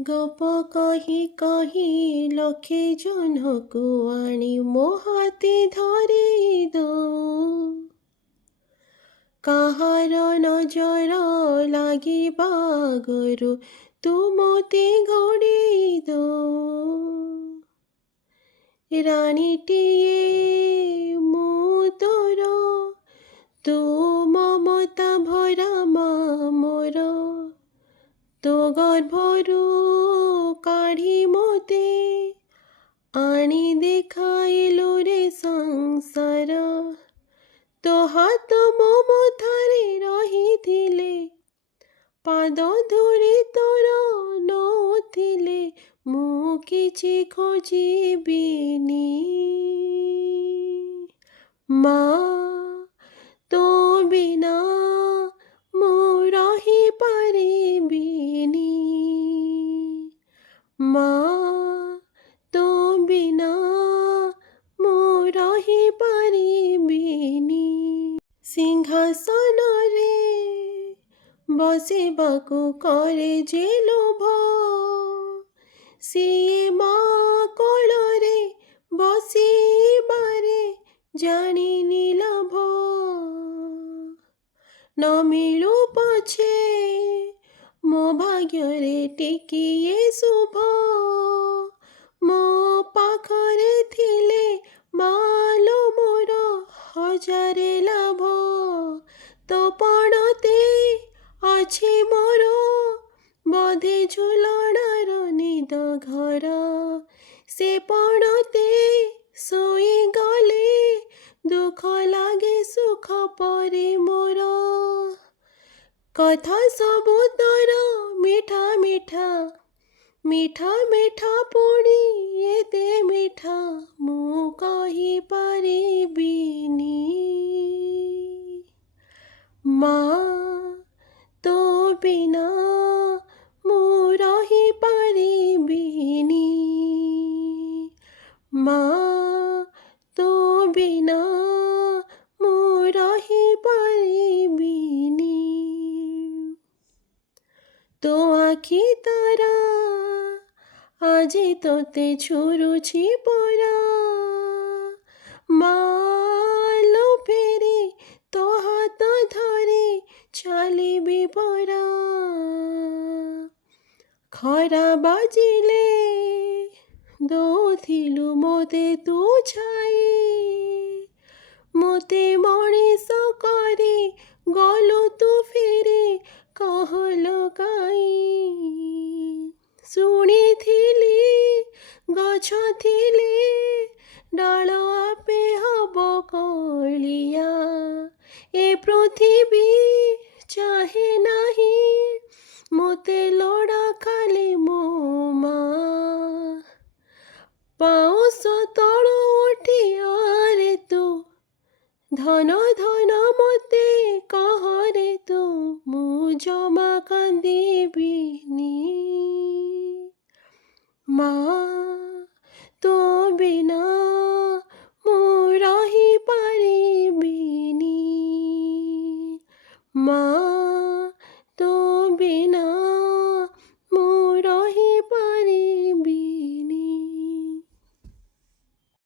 ଗପ କହି କହି ଲକ୍ଷେ ଜହ୍ନକୁ ଆଣି ମୋ ହାତେ ଧରେଇ ଦଉ। କାହାର ନଜର ଲାଗିବା ଆଗରୁ ତୁ ମୋତେ ଘୋଡ଼େଇ ଦଉ। ରାଣୀଟିଏ ମୁଁ ତୋର, ତୁ ମମତା ଭରା ମା ମୋର। ତୋ ଗର୍ଭରୁ କାଢ଼ି ମୋତେ ଆଣି ଦେଖାଇଲୁ ରେ ସଂସାର। ତୋ ହାତ ମୋ ମଥାରେ ରହିଥିଲେ, ପାଦ ଧୂଳି ତୋର ନଥିଲେ, ମୁଁ କିଛି ଖୋଜିବିନି। ମା ତୋ ବିନା ମୁଁ ରହିପାରିବିନି। ମା ତୋ ବିନା ମୁଁ ରହିପାରିବିନି। ସିଂହାସନରେ ବସିବାକୁ କରେ ଯେ ଲୋଭ, ସିଏ ମା କୋଳରେ ବସିବାରେ ଜାଣିନି ଲାଭ। ନ ମିଳୁ ପଛେ ମୋ ଭାଗ୍ୟରେ ଟିକିଏ ଶୁଭ, ମୋ ପାଖରେ ଥିଲେ ମାଲୋ ମୋର ହଜାରେ ଲାଭ। ତୋ ପଣତେ ଅଛି ମୋର ବୋଧେ ଝୁଲଣାର ନିଦ ଘର, ସେ ପଣତେ ଶୋଇଗଲେ ଦୁଃଖ ଲାଗେ ସୁଖ ପରେ ମୋର। କଥା ସବୁ ତୋର ମିଠା ମିଠା, ମିଠା ମିଠା ପୁଣି ଏତେ ମିଠା ମୁଁ କହିପାରିବିନି। ମା ତୋ ବିନା ମୁଁ ରହିପାରିବିନି। ମା ତୋ ବିନା ମୁଁ ରହିପାରିବିନି। ତୋ ଆଖି ତାରା ଆଜି ତୋତେ ଝୁରୁଛି ପରା, ମାଲୋ ଫେରି ତୋ ହାତ ଧରି ଚାଲିବି ପରା। ଖରା ବାଜିଲେ ଦଉଥିଲୁ ମୋତେ ତୁ ଛାଇ, ମୋତେ ମଣିଷ କରି ଗଲୁ ତୁ ଫେରି କହ ଲଗାଇ। ଶୁଣିଥିଲି ଗଛ ଥିଲେ ଡାଳ ଆପେ ହବ କଳିଆ, ଏ ପୃଥିବୀ ଚାହେଁ ନାହିଁ ମୋତେ ଲୋଡ଼ା ଖାଲି ମୋ ମା। ପାଉଁଶ ତଳୁ ଉଠି ଆରେ ତୁ, ଧନ ଧନ ମୋତେ କହରେ ତୁ, ମୁଁ ଜମା କାନ୍ଦିବିନି। ମା ତୋ ବିନା